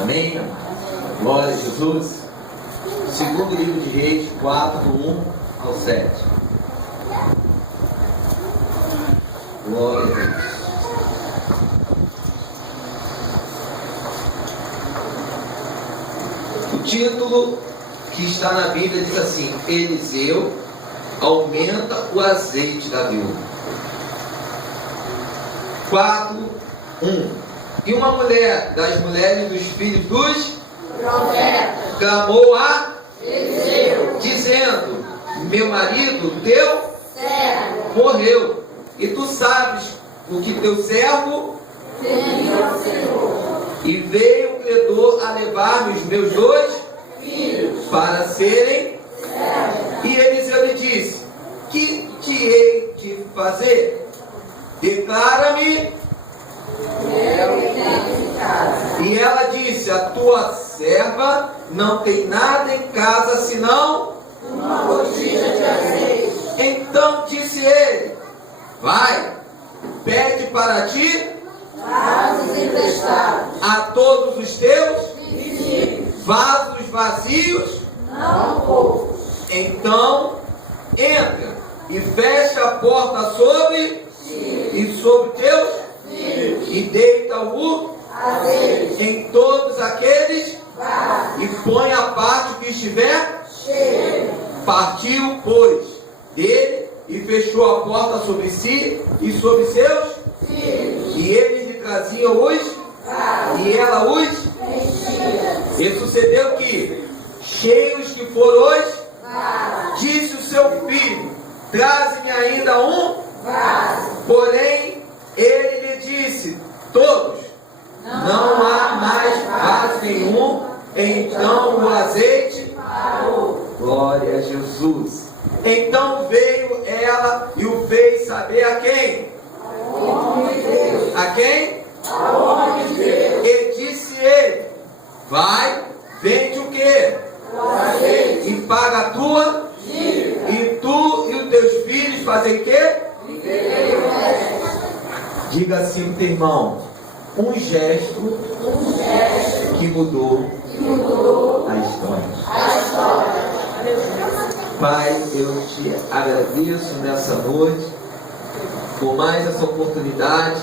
Amém? Glória a Jesus. Segundo livro de Reis 4, do 1 ao 7. Glória a Deus. O título que está na Bíblia diz assim: Eliseu aumenta o azeite da viúva. 4, 1. E uma mulher das mulheres dos filhos dos profetas clamou a Eliseu, dizendo: meu marido, teu servo, morreu, e tu sabes o que teu servo tem ao Senhor. E veio o credor a levar-me os meus 2 filhos para serem servos. E Eliseu lhe disse: que te hei de fazer? Declara-me. E ela disse: a tua serva não tem nada em casa senão uma botija de azeite. Então disse ele: vai, pede para ti vasos emprestados a todos os teus vizinhos, vasos vazios, não poucos. Então entra e fecha a porta sobre ti e sobre teus filhos, e deita o azeite em todos aqueles vasos, e põe a parte que estiver cheia. Partiu, pois, dele e fechou a porta sobre si e sobre seus filhos, e eles lhe traziam os vasos, e ela os enchia. E sucedeu que, cheios que foram os vasos, disse o seu filho: traze-me ainda um vaso. Porém ele lhe disse: todos, não há mais vaso nenhum. Então o azeite parou. Glória a Jesus. Então veio ela e o fez saber a quem? Ao homem de Deus. A quem? Ao homem de Deus. E disse ele: vai, vende o quê? O azeite. E paga a tua dívida. E tu e os teus filhos fazem o quê? Diga assim pro teu irmão: um gesto que mudou a história. Pai, eu te agradeço nessa noite por mais essa oportunidade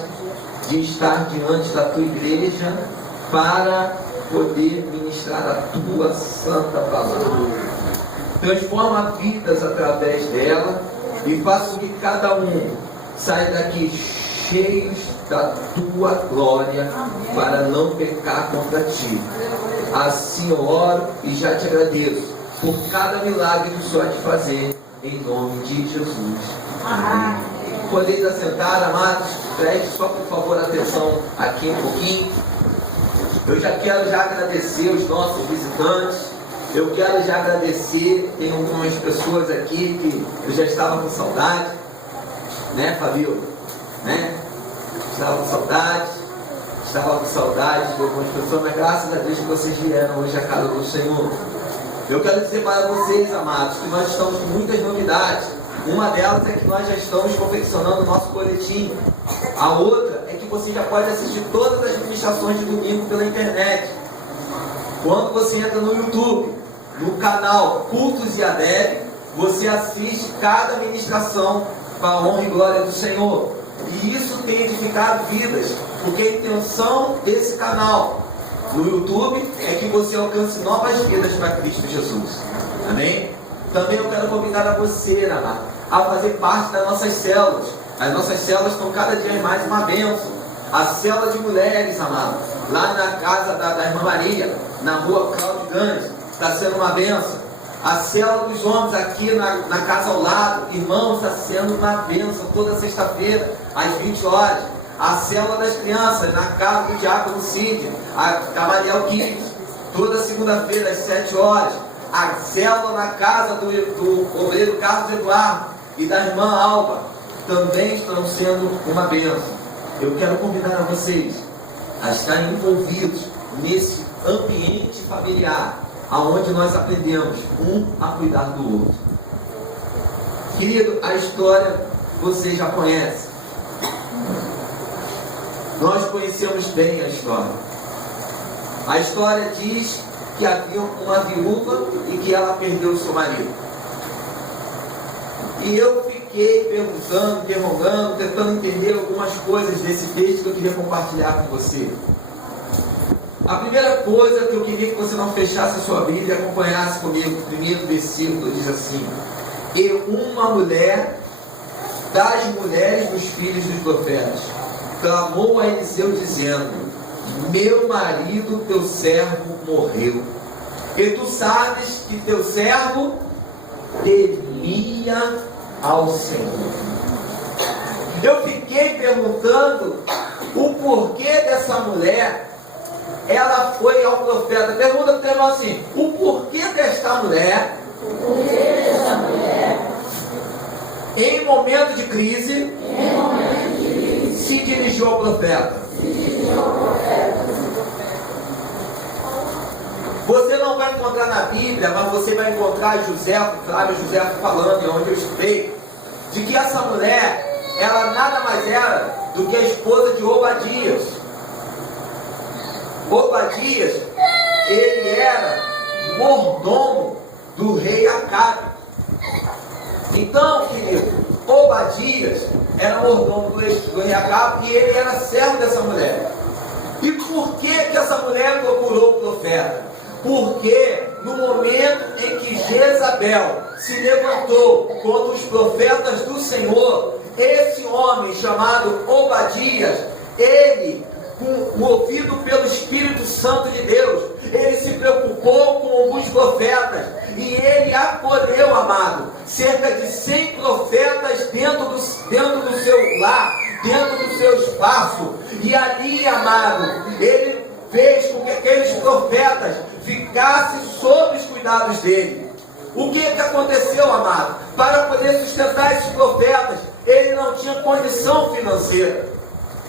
de estar diante da tua igreja para poder ministrar a tua santa palavra. Transforma vidas através dela e faça com que cada um saia daqui cheios da tua glória, para não pecar contra ti. Assim eu oro e já te agradeço por cada milagre que o Senhor te fazer, em nome de Jesus. Amém. Podeis assentar, amados. Preste só por favor atenção aqui um pouquinho. Eu já quero agradecer os nossos visitantes. Eu quero já agradecer. Tem algumas pessoas aqui que eu já estava com saudade, né, Fabio? Né? Estava com saudade de algumas pessoas, mas graças a Deus que vocês vieram hoje à casa do Senhor. Eu quero dizer para vocês, amados, que nós estamos com muitas novidades. Uma delas é que nós já estamos confeccionando o nosso boletim. A outra é que você já pode assistir todas as ministrações de domingo pela internet. Quando você entra no YouTube, no canal Cultos e Adeb, você assiste cada ministração para a honra e glória do Senhor. E isso tem edificado vidas, porque a intenção desse canal no YouTube é que você alcance novas vidas para Cristo Jesus. Amém? Também eu quero convidar a você, amado, a fazer parte das nossas células. As nossas células estão cada dia mais uma bênção. A célula de mulheres, amado, lá na casa da irmã Maria, na rua Cláudio Gans, está sendo uma bênção. A célula dos homens aqui na casa ao lado, irmãos, está sendo uma bênção toda sexta-feira, às 20 horas. A célula das crianças, na casa do Diácono Cid, a Gamaliel Kids, toda segunda-feira, às 7 horas. A célula na casa do obreiro Carlos Eduardo e da irmã Alba, também estão sendo uma bênção. Eu quero convidar a vocês a estarem envolvidos nesse ambiente familiar, aonde nós aprendemos um a cuidar do outro. Querido, a história você já conhece. Nós conhecemos bem a história. A história diz que havia uma viúva e que ela perdeu o seu marido. E eu fiquei perguntando, interrogando, tentando entender algumas coisas desse texto que eu queria compartilhar com você. A primeira coisa que eu queria que você não fechasse a sua Bíblia e acompanhasse comigo, o primeiro versículo diz assim: e uma mulher das mulheres dos filhos dos profetas clamou a Eliseu dizendo: meu marido, teu servo, morreu. E tu sabes que teu servo temia ao Senhor. Eu fiquei perguntando o porquê dessa mulher. Ela foi ao profeta. Pergunta para o irmão assim: o porquê desta mulher, em momento de crise, se dirigiu ao profeta? Você não vai encontrar na Bíblia, mas você vai encontrar Flávio José falando, onde eu estudei, de que essa mulher, ela nada mais era do que a esposa de Obadias. Obadias, ele era mordomo do rei Acabe. Então, querido, Obadias era mordomo do rei Acabe e ele era servo dessa mulher. E por que essa mulher procurou o profeta? Porque no momento em que Jezabel se levantou contra os profetas do Senhor, esse homem chamado Obadias, ele, movido pelo Espírito Santo de Deus, ele se preocupou com alguns profetas e ele acolheu, amado, cerca de 100 profetas dentro do seu lar, dentro do seu espaço. E ali, amado, ele fez com que aqueles profetas ficassem sob os cuidados dele. O que aconteceu, amado? Para poder sustentar esses profetas, ele não tinha condição financeira.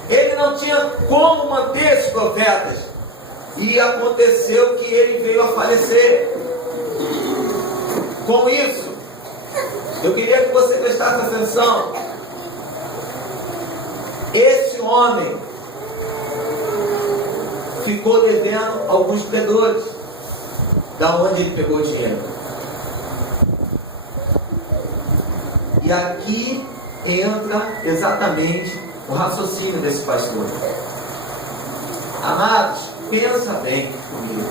Ele não tinha como manter esses profetas. E aconteceu que ele veio a falecer. Com isso, eu queria que você prestasse atenção. Esse homem ficou devendo alguns credores. Da onde ele pegou o dinheiro? E aqui entra exatamente o raciocínio desse pastor. Amados, pensa bem comigo.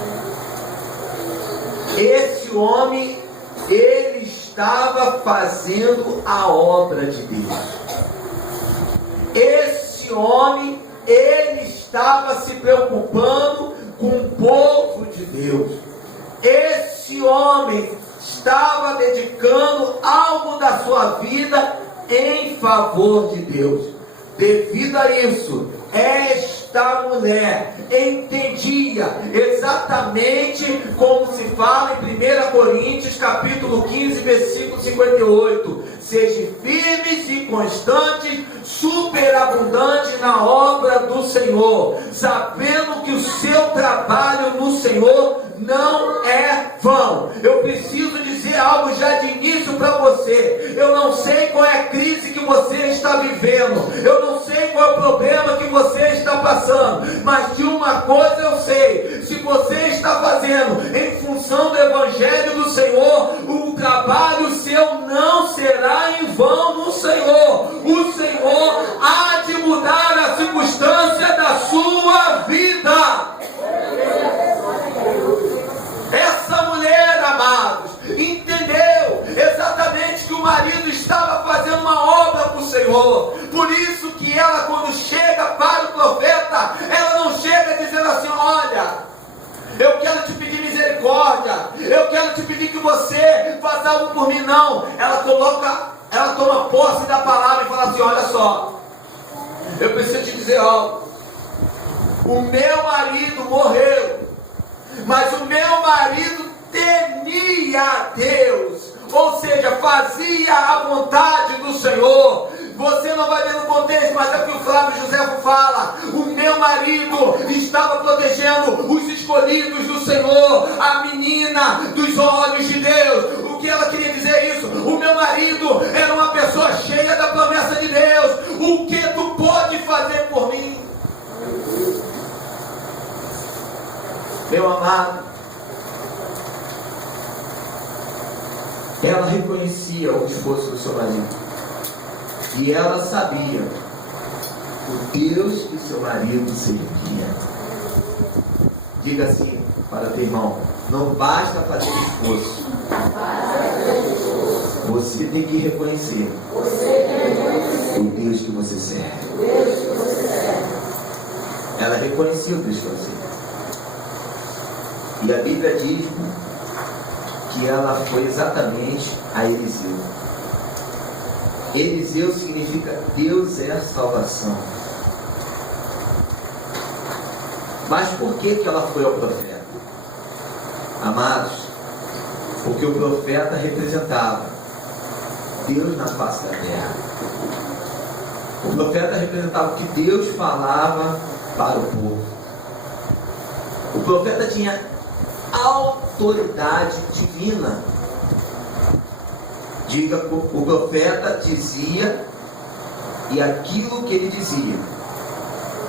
Esse homem, ele estava fazendo a obra de Deus. Esse homem, ele estava se preocupando com o povo de Deus. Esse homem estava dedicando algo da sua vida em favor de Deus. Devido a isso, esta mulher entendia exatamente como se fala em 1 Coríntios capítulo 15, versículo 58. Sejam firmes e constantes, superabundantes na obra do Senhor, sabendo que o seu trabalho no Senhor não é vão. Eu preciso dizer algo já de início para você. Eu não sei qual é a crise que você está vivendo, eu não sei qual é o problema que você está passando, mas de uma coisa eu sei: se você está fazendo em função do Evangelho do Senhor, o trabalho seu não será em vão no Senhor. O Senhor há de mudar a circunstância da sua vida. Essa mulher, amados, entendeu exatamente que o marido estava fazendo uma obra para o Senhor. Por isso que ela, quando chega para o profeta, ela não chega dizendo assim: olha, eu quero te pedir misericórdia, eu quero te pedir que você faça algo por mim. Não, ela toma posse da palavra e fala assim: olha só, eu preciso te dizer algo. O meu marido morreu, mas o meu marido temia a Deus, ou seja, fazia a vontade do Senhor. Você não vai ver no contexto, mas é o que o Flávio José fala: o meu marido estava protegendo os escolhidos do Senhor, a menina dos olhos de Deus. O que ela queria dizer é isso: o meu marido era uma pessoa cheia da promessa de Deus. O que tu pode fazer por mim? Meu amado, ela reconhecia o esforço do seu marido. E ela sabia o Deus que seu marido servia. Diga assim para teu irmão: não basta fazer esforço. Você tem que reconhecer o Deus que você serve. Ela reconhecia o Deus que ela servia. E a Bíblia diz que ela foi exatamente a Eliseu. Eliseu significa Deus é a salvação. Mas por que ela foi ao profeta? Amados, porque o profeta representava Deus na face da terra. O profeta representava o que Deus falava para o povo. O profeta tinha autoridade divina. Diga, o profeta dizia, e aquilo que ele dizia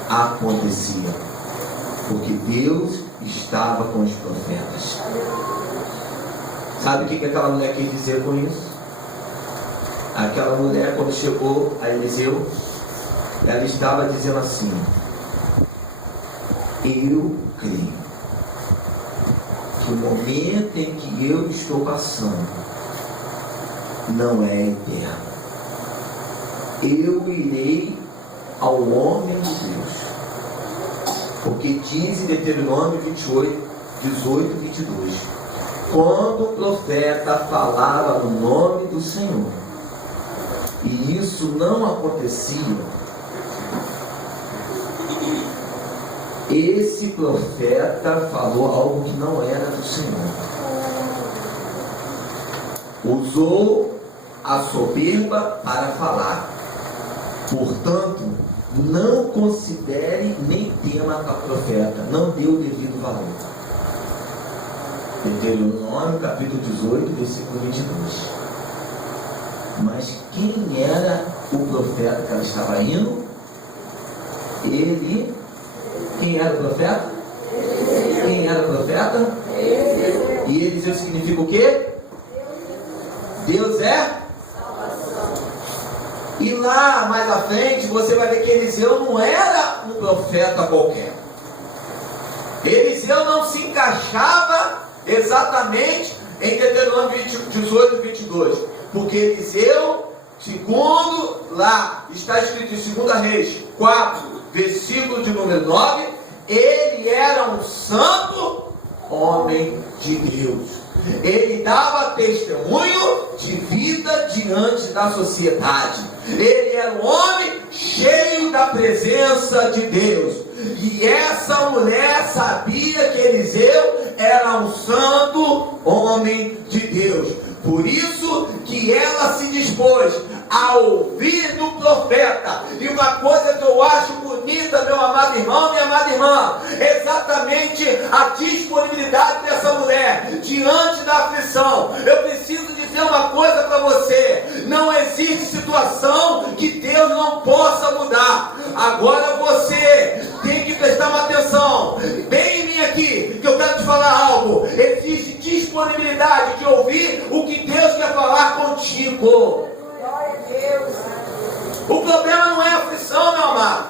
acontecia, porque Deus estava com os profetas. Sabe o que aquela mulher quis dizer com isso? Aquela mulher, quando chegou a Eliseu, ela estava dizendo assim: eu creio que o momento em que eu estou passando não é eterno. Eu irei ao homem de Deus, porque diz em Deuteronômio 28, 18, 22, quando o profeta falava no nome do Senhor e isso não acontecia, esse profeta falou algo que não era do Senhor. Usou a soberba para falar. Portanto, não considere nem tema a profeta. Não dê o devido valor. Deuteronômio capítulo 18, versículo 22. Mas quem era o profeta que ela estava indo? Ele. Quem era o profeta? Quem era o profeta? E Eliseu significa o quê? Deus é salvação. E lá mais à frente você vai ver que Eliseu não era um profeta qualquer. Eliseu não se encaixava exatamente em Deuteronômio 18, 22. Porque Eliseu, segundo lá está escrito em 2 Reis 4, versículo de número 9, ele era um santo homem de Deus. Ele dava testemunho de vida diante da sociedade. Ele era um homem cheio da presença de Deus. E essa mulher sabia que Eliseu era um santo homem de Deus. Por isso que ela se dispôs a ouvir do profeta. E uma coisa que eu acho bonita, meu amado irmão, minha amada irmã, exatamente a disponibilidade dessa mulher diante da aflição. Eu preciso dizer uma coisa para você: não existe situação que Deus não possa mudar. Agora você tem que prestar uma atenção bem em mim aqui, que eu quero te falar algo. Existe disponibilidade de ouvir o que Deus quer falar contigo. O problema não é a aflição, meu amado.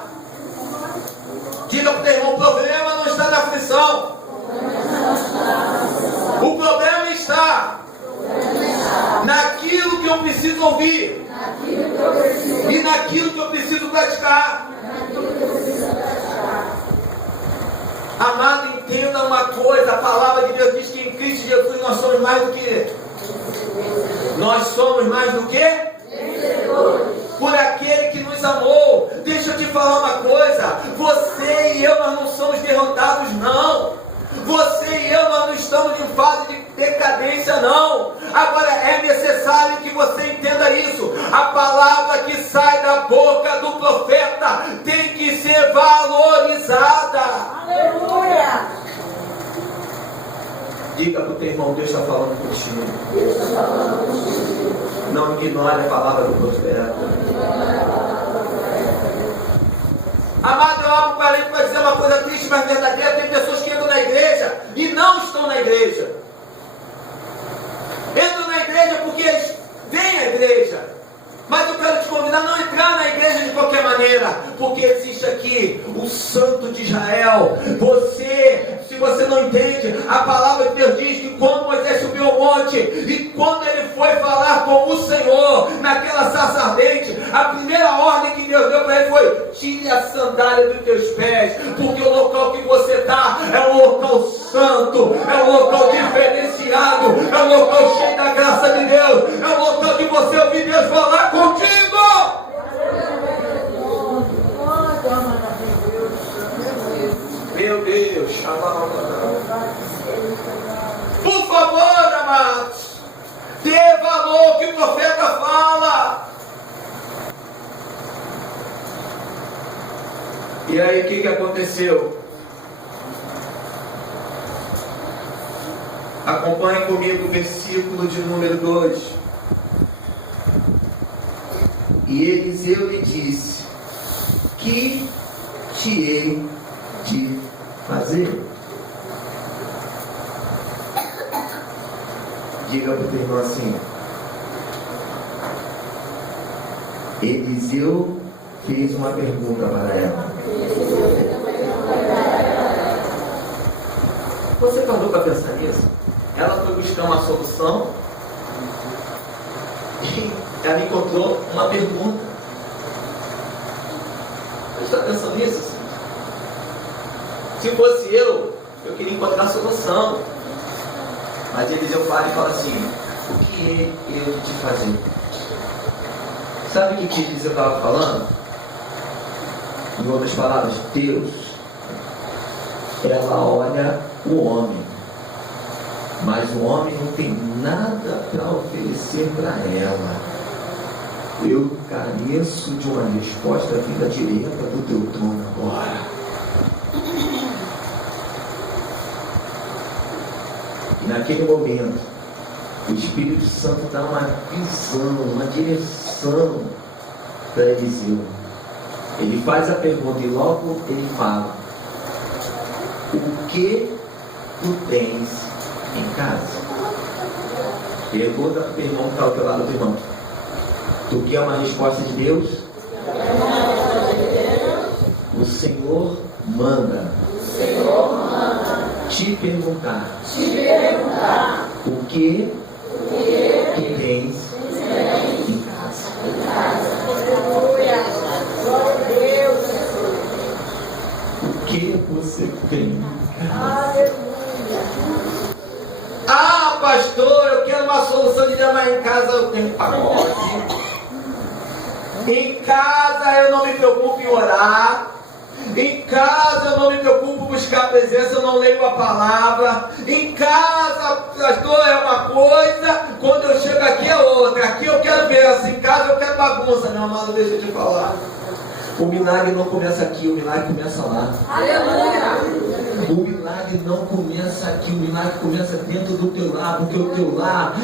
Diga para o teu irmão: o problema não está na aflição. O problema está naquilo que eu preciso ouvir e naquilo que eu preciso praticar. Amado, entenda uma coisa: a palavra de Deus diz que em Cristo Jesus nós somos mais do que? Nós somos mais do que? Por aquele que nos amou. Deixa eu te falar uma coisa: você e eu, nós não somos derrotados, não. Você e eu, nós não estamos em fase de decadência, não. Agora é necessário que você entenda isso. A palavra que sai da boca do profeta tem que ser valorizada. Aleluia! Diga para o teu irmão: Deus está falando contigo. Deus está falando contigo. Não ignore a palavra do profeta. Amado, eu abro o parente para dizer uma coisa triste, mas verdadeira. Tem pessoas que entram na igreja A palavra de Deus diz que quando Moisés subiu ao monte, e quando ele foi falar com o Senhor, naquela sarça ardente, a primeira ordem que Deus deu para ele foi: tire a sandália dos teus pés, porque o local que você está é um local santo, é um local diferenciado, é um local cheio da graça de Deus, é um local de você ouvir Deus falar contigo. Meu Deus, por favor, amados, dê valor que o profeta fala. E aí, o que aconteceu? Acompanhe comigo o versículo de número 2. E Eliseu lhe disse: que te hei de fazer? Diga para o teu irmão assim: Eliseu fez uma pergunta para ela. Você parou para pensar nisso? Ela foi buscar uma solução e ela encontrou uma pergunta. Você está pensando nisso? Assim? Se fosse eu queria encontrar a solução. Mas Eliseu fala assim: o que é eu de fazer? Sabe o que Eliseu estava falando? Em outras palavras, Deus, ela olha o homem, mas o homem não tem nada para oferecer para ela. Eu careço de uma resposta vinda direta do teu trono agora. E naquele momento, o Espírito Santo dá uma visão, uma direção para Eliseu. Ele faz a pergunta e logo ele fala: o que tu tens em casa? Pergunta para o irmão que está ao teu lado, do irmão. Tu quer uma resposta de Deus? O Senhor manda te perguntar o que tu tens em casa. O que você tem? Ah, pastor, eu quero uma solução de Deus, mas em casa eu tenho pacote. Em casa eu não me preocupo em orar. Em casa eu não me preocupo em buscar a presença, eu não leio a palavra. Em casa, pastor, é uma coisa, quando eu chego aqui é outra. Aqui eu quero bênção, em casa eu quero bagunça. Meu amado, deixa eu te falar. O milagre não começa aqui, o milagre começa lá. O milagre não começa aqui, o milagre começa dentro do teu lar, porque o teu lar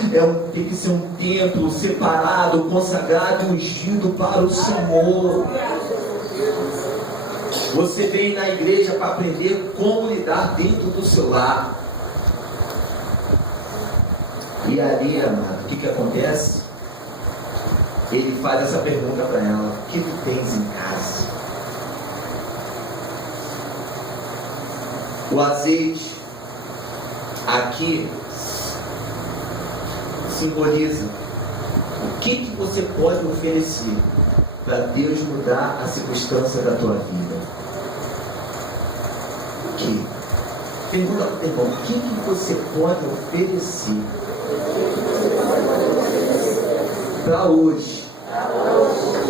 tem que ser um templo separado, consagrado e ungido para o Senhor. Você vem na igreja para aprender como lidar dentro do seu lar. E ali, amado, o que acontece? Ele faz essa pergunta para ela: o que tu tens em casa? O azeite aqui simboliza o que você pode oferecer para Deus mudar a circunstância da tua vida. O que? Pergunta para o irmão: o que você pode oferecer para hoje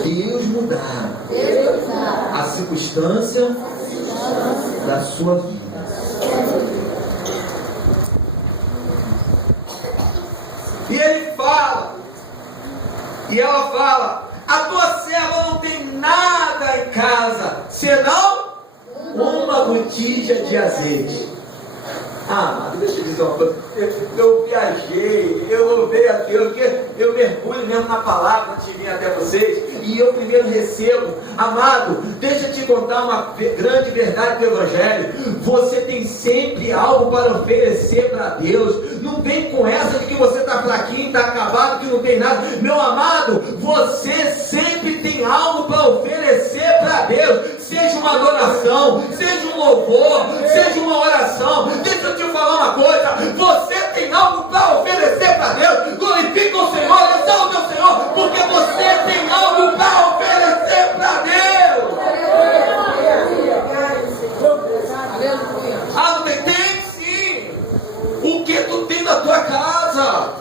Deus mudar a circunstância da sua vida? E ele fala, e ela fala: a tua serva não tem nada em casa, senão uma botija de azeite. Ah, deixa eu dizer uma coisa. Eu viajei, eu louvei a Deus, eu mergulho mesmo na palavra antes de vir até vocês, e eu primeiro recebo. Amado, deixa eu te contar uma grande verdade do Evangelho. Você tem sempre algo para oferecer para Deus. Não vem com essa de que você está fraquinho, está acabado, que não tem nada. Meu amado, você sempre tem algo para oferecer para Deus. Seja uma adoração, seja um louvor, seja uma oração. Deixa eu te falar falar uma coisa: você tem algo para oferecer para Deus. Glorifica o Senhor, exalta o Senhor, porque você tem algo para oferecer para Deus. Ah, não tem? Tem sim. O que tu tem na tua casa?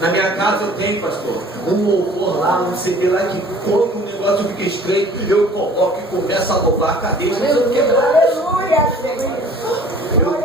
Na minha casa eu tenho, pastor, um louvor lá, um CD lá que quando o negócio fica estranho, eu coloco e começo a louvar. Cadê? Eu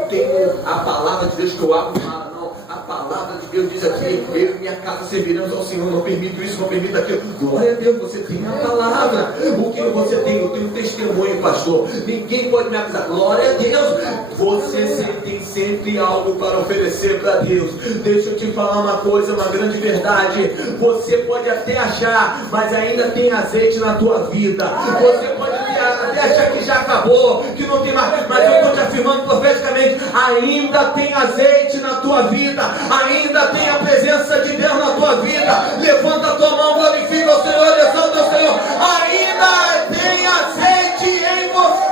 tenho a palavra de Deus que eu abro lá. A palavra de Deus diz aqui: eu e minha casa serviremos ao Senhor, não permito isso, não permito aquilo. Glória a Deus, você tem a palavra. O que você tem? Eu tenho testemunho, pastor. Ninguém pode me avisar. Glória a Deus. Você tem sempre algo para oferecer para Deus. Deixa eu te falar uma coisa, uma grande verdade. Você pode até achar, mas ainda tem azeite na tua vida. Você pode até achar que já acabou, que não tem mais, mas eu estou te afirmando profeticamente: ainda tem azeite na tua vida. Ainda tem a presença de Deus na tua vida. Levanta a tua mão, glorifica o Senhor, exalta o Senhor. Ainda tem azeite em você.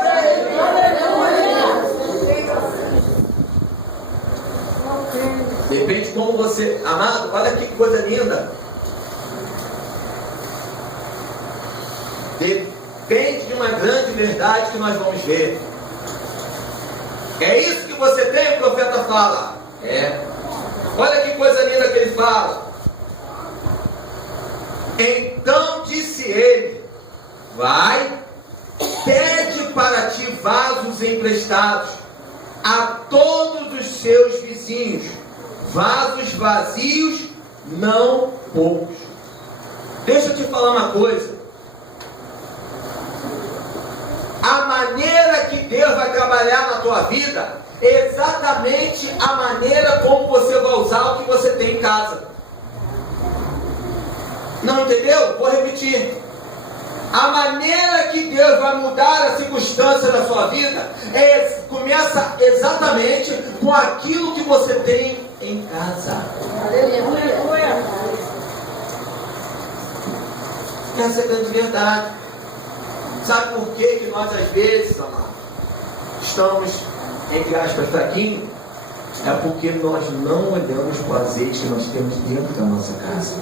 Depende como você, amado, olha que coisa linda. Depende de uma grande verdade que nós vamos ver. É isso que você tem, o profeta fala. É. Olha que coisa linda que ele fala. Então disse ele: vai, pede para ti vasos emprestados a todos os seus vizinhos, vasos vazios, não poucos. Deixa eu te falar uma coisa. A maneira que Deus vai trabalhar na tua vida é exatamente a maneira como você vai usar o que você tem em casa. Não entendeu? Vou repetir. A maneira que Deus vai mudar a circunstância da sua vida começa exatamente com aquilo que você tem em casa. Essa é a grande verdade. Sabe por que nós às vezes, amado, estamos, entre aspas, fraquinhos? É porque nós não olhamos para o azeite que nós temos dentro da nossa casa.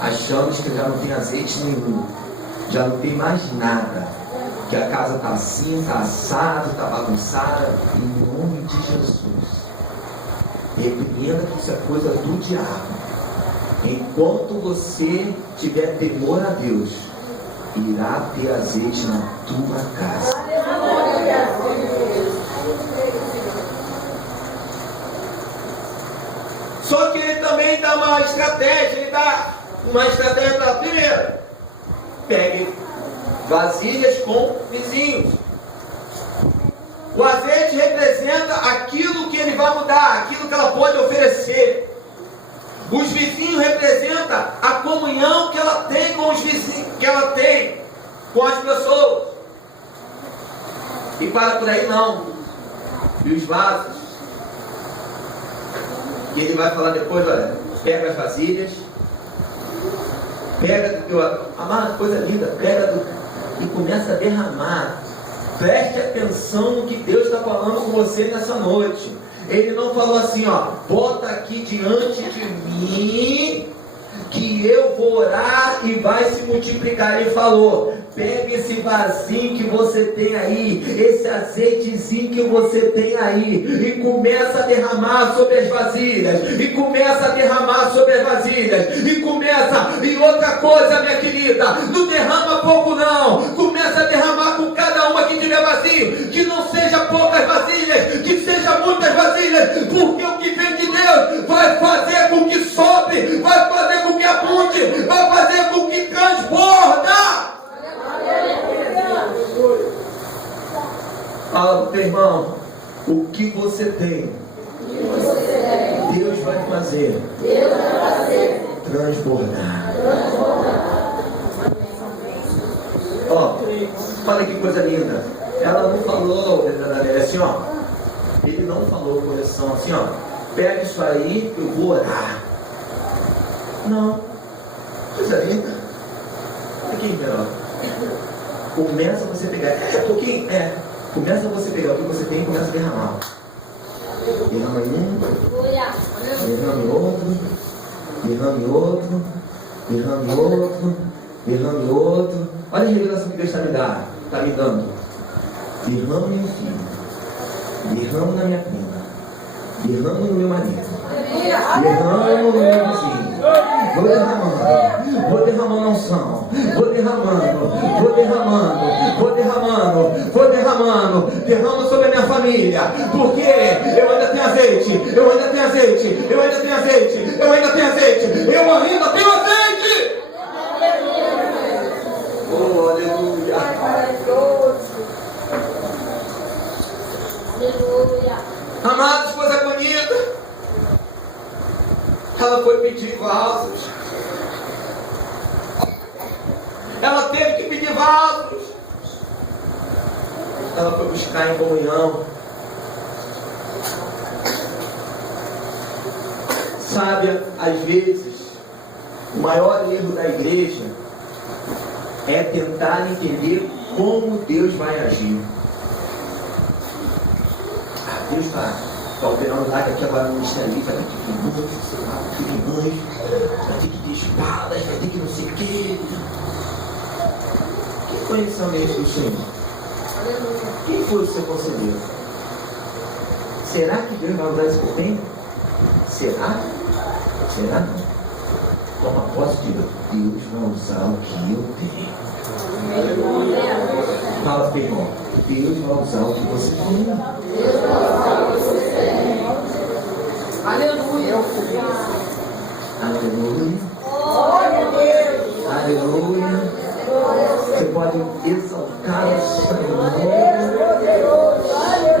Achamos que já não tem azeite nenhum, já não tem mais nada, que a casa está assim, está assado, está bagunçada. Em nome de Jesus, repreenda que isso é coisa do diabo. Enquanto você tiver temor a Deus, irá ter azeite na tua casa. Só que ele também dá uma estratégia. Ele dá uma estratégia para: primeiro, pegue vasilhas com vizinhos. O azeite representa aquilo que ele vai mudar, aquilo que ela pode oferecer. Os vizinhos representam a comunhão que ela tem com os vizinhos, que ela tem com as pessoas. E para por aí não. E os vasos, que ele vai falar depois: olha, pega as vasilhas, pega do teu amado, coisa linda, pega e começa a derramar. Preste atenção no que Deus está falando com você nessa noite. Ele não falou assim: ó, bota aqui diante de mim que eu vou orar e vai se multiplicar. Ele falou: pega esse vasinho que você tem aí, esse azeitezinho que você tem aí, e começa a derramar sobre as vasilhas, e começa a derramar sobre as vasilhas, e começa. E outra coisa, minha querida, não derrama pouco não, começa a derramar com cada uma que tiver vazio, que não seja poucas vasilhas, que seja muitas vasilhas, porque o que vem de Deus vai fazer com que sobre, vai fazer com que abunde, vai fazer com que transborda. Fala para o teu irmão: o que você tem, Deus vai fazer transbordar. Ó, olha que coisa linda. Ela não falou, assim, ó. Ele não falou correção, assim, ó: pega isso aí, eu vou orar. Não. Coisa linda. Um pouquinho melhor. Começa você a pegar. Pouquinho. Começa você a pegar o que você tem e começa a derramar. Derrama em um, derrame em outro, derrame em outro, derrame em outro, derrame em outro. Olha a revelação que Deus está me dando. Derrama no meu filho, derrama na minha prima, derrama no meu marido, derrama no meu vizinho. Vou derramando a unção, vou derramando, derrama sobre a minha família, porque eu ainda tenho azeite, eu ainda tenho azeite, eu ainda tenho azeite, eu ainda tenho azeite, eu ainda tenho azeite. Oh, aleluia. Amada esposa bonita, ela foi pedir vasos. Ela teve que pedir vasos. Ela foi buscar em comunhão. Sabe, às vezes, o maior erro da igreja é tentar entender como Deus vai agir. Deus está operando lá, que aqui agora no ministério vai ter que anjo, vai ter que ter espadas, vai ter que não sei o quê. Quem foi esse amém do Senhor? Quem foi o seu conselheiro? Será que Deus vai usar esse que eu tenho? Será? Será não? Toma posse de Deus vai usar o que eu tenho. Fala para o irmão, Deus vai usar o que você tem. Deus vai usar o que você tem. Aleluia. Aleluia. Aleluia. Você pode exaltar o Senhor.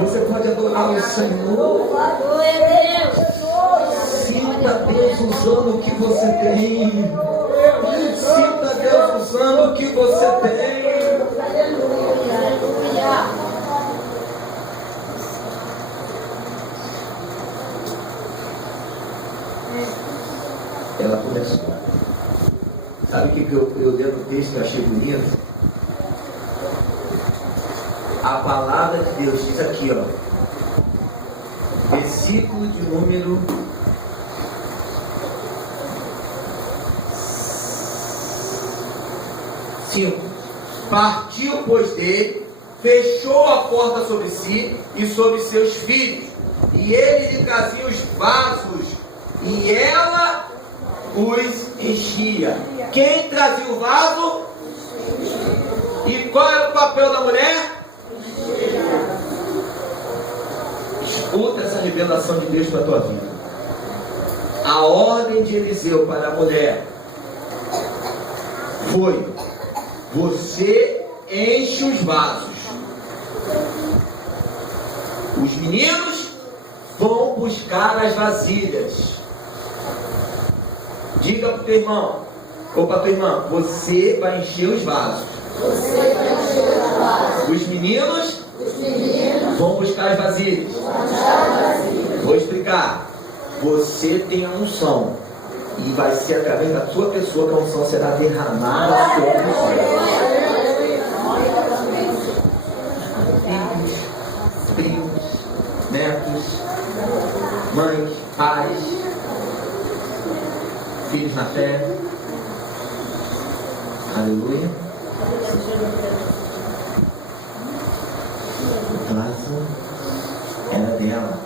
Você pode adorar o Senhor. Sinta Deus usando o que você tem. Sinta Deus usando o que você tem. Ela começou. Sabe o que eu dei no texto que eu achei bonito? A palavra de Deus diz aqui, ó. Versículo de número 5. Partiu, pois, dele, fechou a porta sobre si e sobre seus filhos, e ele lhe trazia os vasos, e ela os enchia. Quem trazia o vaso? E qual era o papel da mulher? Escuta essa revelação de Deus para a tua vida. A ordem de Eliseu para a mulher foi: você enche os vasos. Os meninos vão buscar as vasilhas. Diga para o teu irmão ou para a tua irmã: você vai encher os vasos. Os meninos vão buscar as vasilhas. Vou explicar. Você tem a unção, e vai ser através da sua pessoa que a unção será derramada sobre você. Primos, netos, mães, pais, filhos na fé. Aleluia. O vaso era dela.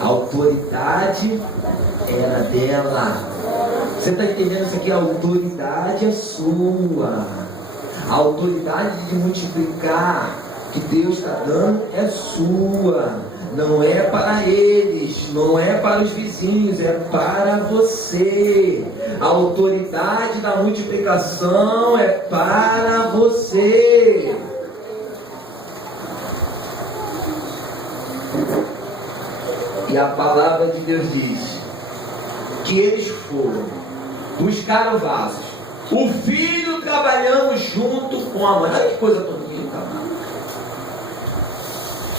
A autoridade era dela. Você está entendendo isso aqui? A autoridade é sua. A autoridade de multiplicar que Deus está dando é sua. Não é para eles, não é para os vizinhos, é para você. A autoridade da multiplicação é para você. E a palavra de Deus diz que eles foram, buscaram vasos, o filho trabalhando junto com a mãe. Olha que coisa tão bonita, amado.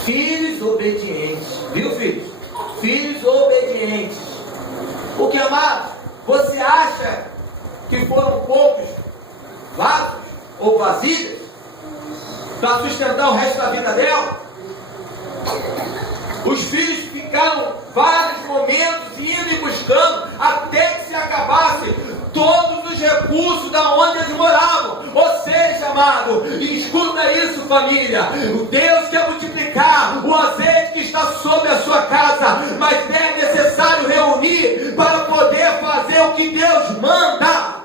Filhos obedientes, viu, filhos? Filhos obedientes. Porque, amado, você acha que foram poucos vasos ou vasilhas para sustentar o resto da vida dela? Os filhos ficaram vários momentos, indo e buscando, até que se acabasse todos os recursos da onde eles moravam. Ou seja, amado, escuta isso, família, o Deus quer multiplicar o azeite que está sobre a sua casa, mas é necessário reunir para poder fazer o que Deus manda.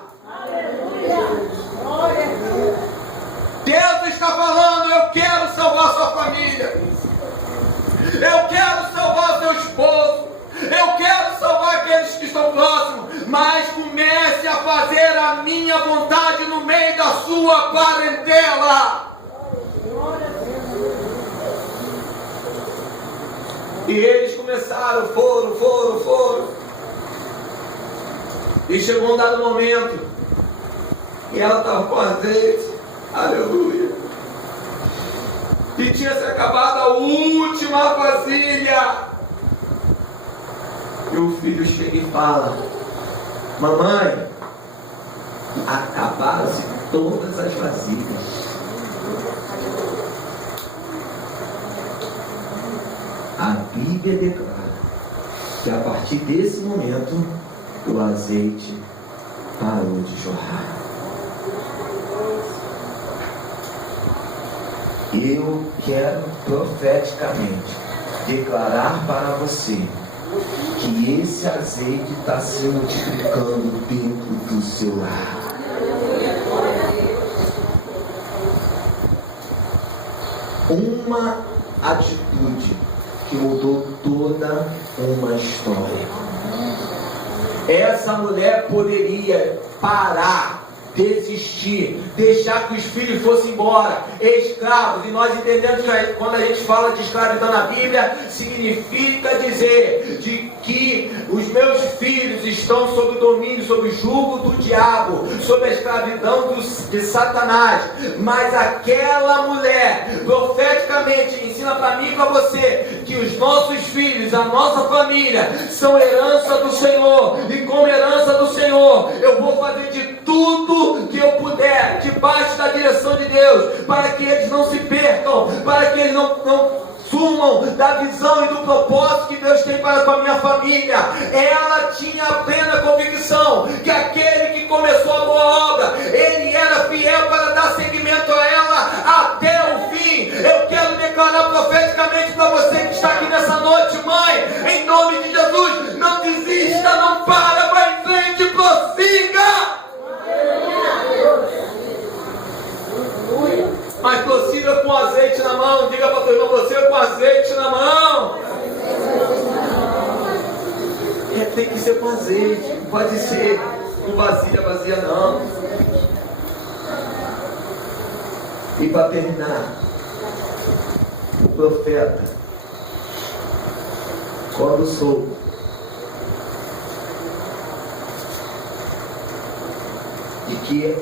Deus está falando: eu quero salvar sua família, eu quero salvar seu esposo, eu quero salvar aqueles que estão próximos, mas comece a fazer a minha vontade no meio da sua parentela. E eles começaram, foram. E chegou um dado momento, e ela estava com azeite, aleluia, e tinha se acabado a última vasilha. E o filho chega e fala: mamãe, acabaram-se todas as vasilhas. A Bíblia declara que a partir desse momento o azeite parou de jorrar. Eu quero profeticamente declarar para você que esse azeite está se multiplicando dentro do seu lar. Uma atitude que mudou toda uma história. Essa mulher poderia parar, desistir, deixar que os filhos fossem embora, escravos. E nós entendemos que quando a gente fala de escravidão na Bíblia, significa dizer de que os meus filhos estão sob o domínio, sob o jugo do diabo, sob a escravidão de Satanás. Mas aquela mulher profeticamente ensina para mim e para você que os nossos filhos, a nossa família, são herança do Senhor, e como herança do Senhor eu vou fazer de tudo que eu puder, debaixo da direção de Deus, para que eles não se percam, para que eles não sumam da visão e do propósito que Deus tem para com a minha família. Ela tinha a plena convicção que aquele que começou a boa obra, ele era fiel para dar seguimento a ela até o fim. Eu quero declarar profeticamente para você que está aqui nessa noite, mãe, em nome de Jesus: não desista, não para, vai em frente, prossiga. Mas prossiga com azeite na mão. Diga para o teu irmão: prossiga com azeite na mão. Tem que ser com azeite, não pode ser com vazia não. E para terminar, o profeta, quando soube de que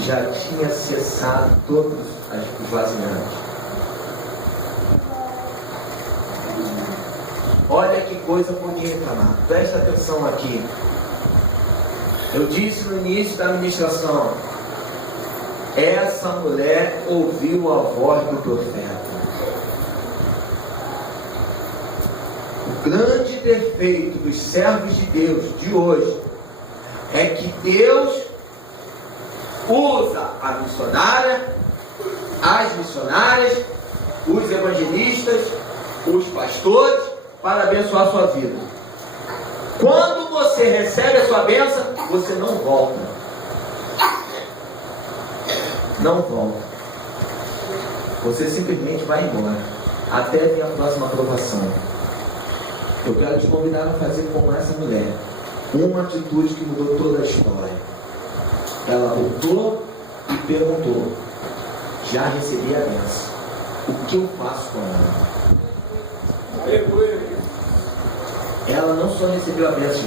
já tinha cessado todos os vaziantes. Olha que coisa bonita, amado. Presta atenção aqui. Eu disse no início da ministração, essa mulher ouviu a voz do profeta. O grande defeito dos servos de Deus de hoje é que Deus usa a missionária, as missionárias, os evangelistas, os pastores para abençoar a sua vida. Quando você recebe a sua bênção, você não volta. Não volta. Você simplesmente vai embora até vir a próxima aprovação. Eu quero te convidar a fazer como essa mulher, uma atitude que mudou toda a história. Ela voltou e perguntou: já recebi a bênção, o que eu faço com ela? Ela não só recebeu a bênção,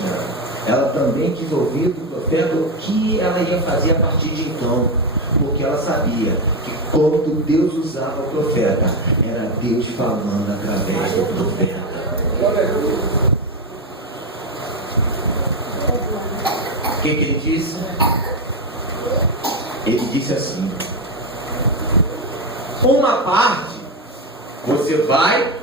ela também quis ouvir do profeta o que ela ia fazer a partir de então, porque ela sabia que quando Deus usava o profeta, era Deus falando através do profeta. O que ele disse? Ele disse assim: uma parte você vai